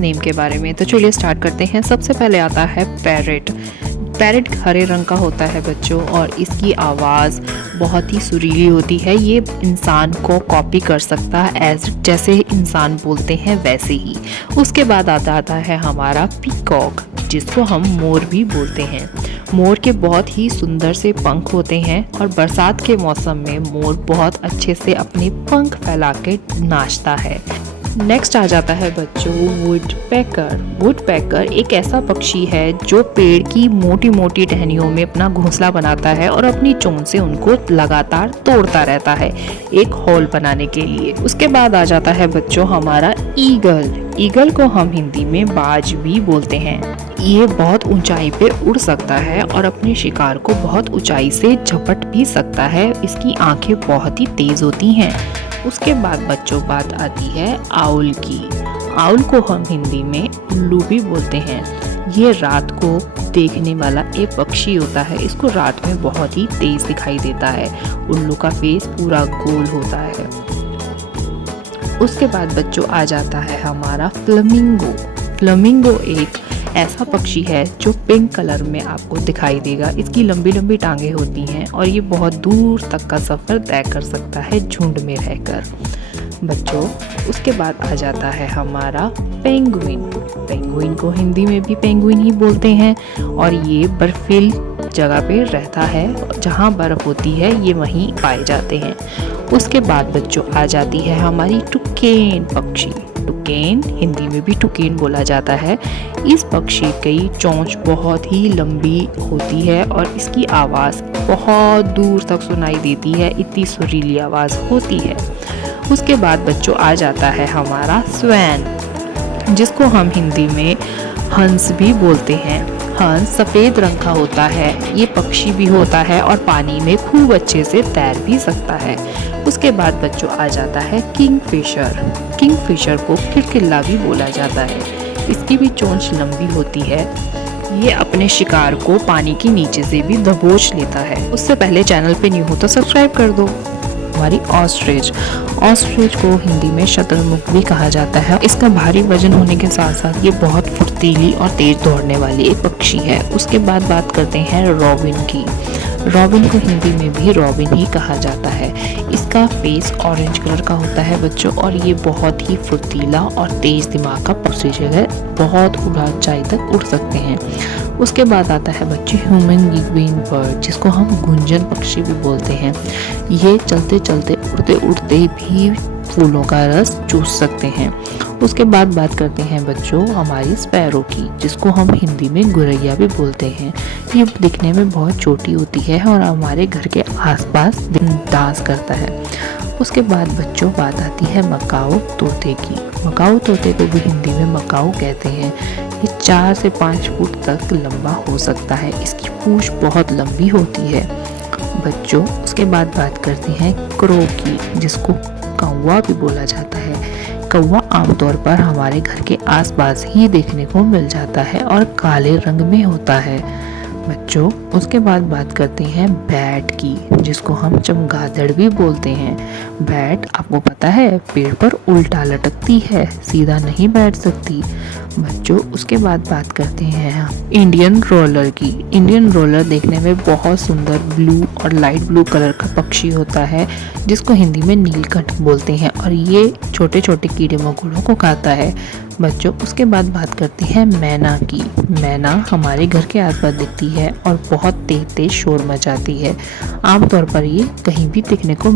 Name के बारे में। तो चलिए स्टार्ट करते हैं। सबसे पहले आता है पैरेट। पैरेट हरे रंग का होता है बच्चों, और इसकी आवाज़ बहुत ही सुरीली होती है। ये इंसान को कॉपी कर सकता है, जैसे इंसान बोलते हैं वैसे ही। उसके बाद आता है हमारा पीकॉक, जिसको हम मोर भी बोलते हैं। मोर के बहुत ही सुंदर से पंख होते हैं, और बरसात के मौसम में मोर बहुत अच्छे से अपने पंख फैला के नाचता है। नेक्स्ट आ जाता है बच्चों वुड पैकर। वुड पैकर एक ऐसा पक्षी है जो पेड़ की मोटी मोटी टहनियों में अपना घोंसला बनाता है और अपनी चोंच से उनको लगातार तोड़ता रहता है एक होल बनाने के लिए। उसके बाद आ जाता है बच्चों हमारा ईगल। ईगल को हम हिंदी में बाज भी बोलते हैं। ये बहुत ऊंचाई पे उड़ सकता है और अपने शिकार को बहुत ऊंचाई से झपट भी सकता है। इसकी आंखें बहुत ही तेज होती हैं। उसके बाद बच्चों बात आती है आउल की। आउल को हम हिंदी में उल्लू भी बोलते हैं। ये रात को देखने वाला एक पक्षी होता है। इसको रात में बहुत ही तेज दिखाई देता है। उल्लू का फेस पूरा गोल होता है। उसके बाद बच्चों आ जाता है हमारा फ्लेमिंगो। फ्लेमिंगो एक ऐसा पक्षी है जो पिंक कलर में आपको दिखाई देगा। इसकी लंबी लंबी टांगे होती हैं और ये बहुत दूर तक का सफ़र तय कर सकता है झुंड में रहकर। बच्चों उसके बाद आ जाता है हमारा पेंगुइन। पेंगुइन को हिंदी में भी पेंगुइन ही बोलते हैं, और ये बर्फीली जगह पे रहता है। जहाँ बर्फ होती है ये वहीं पाए जाते हैं। उसके बाद बच्चों आ जाती है हमारी टुकेन पक्षी। टुकेन हिंदी में भी टुकेन बोला जाता है। इस पक्षी की चोंच बहुत ही लंबी होती है और इसकी आवाज़ बहुत दूर तक सुनाई देती है। इतनी सुरीली आवाज़ होती है। उसके बाद बच्चों आ जाता है हमारा स्वैन, जिसको हम हिंदी में हंस भी बोलते हैं। हंस सफ़ेद रंग का होता है। ये पक्षी भी होता है और पानी में खूब अच्छे से तैर भी सकता है। उसके बाद बच्चों आ जाता है किंगफिशर। किंगफिशर को किलकिल्ला भी बोला जाता है। इसकी भी चोंच लंबी होती है। ये अपने शिकार को पानी के नीचे से भी दबोच लेता है। उससे पहले चैनल पे न्यू हो तो सब्सक्राइब कर दो। हमारी ऑस्ट्रिच। ऑस्ट्रिच को हिंदी में शतुरमुर्ग भी कहा जाता है। इसका भारी वजन होने के साथ साथ ये बहुत फुर्तीली और तेज दौड़ने वाली एक पक्षी है। उसके बाद बात करते हैं रॉबिन की। रॉबिन को हिंदी में भी रॉबिन ही कहा जाता है। इसका फेस ऑरेंज कलर का होता है बच्चों, और ये बहुत ही फुर्तीला और तेज दिमाग का पक्षी है। बहुत ऊंचाई तक उड़ सकते हैं। उसके बाद आता है बच्चे ह्यूमन बर्ड, जिसको हम गुंजन पक्षी भी बोलते हैं। ये चलते चलते उड़ते उड़ते भी फूलों का रस चूस सकते हैं। उसके बाद बात करते हैं बच्चों हमारी स्पैरो की, जिसको हम हिंदी में गुरैया भी बोलते हैं। ये दिखने में बहुत छोटी होती है और हमारे घर के आसपास डांस करता है। उसके बाद बच्चों बात आती है मकाओ तोते की। मकाओ तोते को भी हिंदी में मकाओ कहते हैं। ये 4 से 5 फुट तक लंबा हो सकता है। इसकी पूंछ बहुत लंबी होती है बच्चों। उसके बाद बात करते हैं क्रो की, जिसको कौवा भी बोला जाता है। कौवा आमतौर पर हमारे घर के आसपास ही देखने को मिल जाता है और काले रंग में होता है बच्चों। उसके बाद बात करते हैं बैट की, जिसको हम चमगादड़ भी बोलते हैं। बैट आपको पता है पेड़ पर उल्टा लटकती है, सीधा नहीं बैठ सकती बच्चों। उसके बाद बात करते हैं इंडियन रोलर की। इंडियन रोलर देखने में बहुत सुंदर ब्लू और लाइट ब्लू कलर का पक्षी होता है, जिसको हिंदी में नीलकंठ बोलते हैं, और ये छोटे छोटे कीड़े मकोड़ों को खाता है बच्चों। उसके बाद बात करते हैं मैना की। मैना हमारे घर के आसपास दिखती है और बहुत तेज तेज शोर मचाती है। आमतौर पर ये कहीं भी दिखने को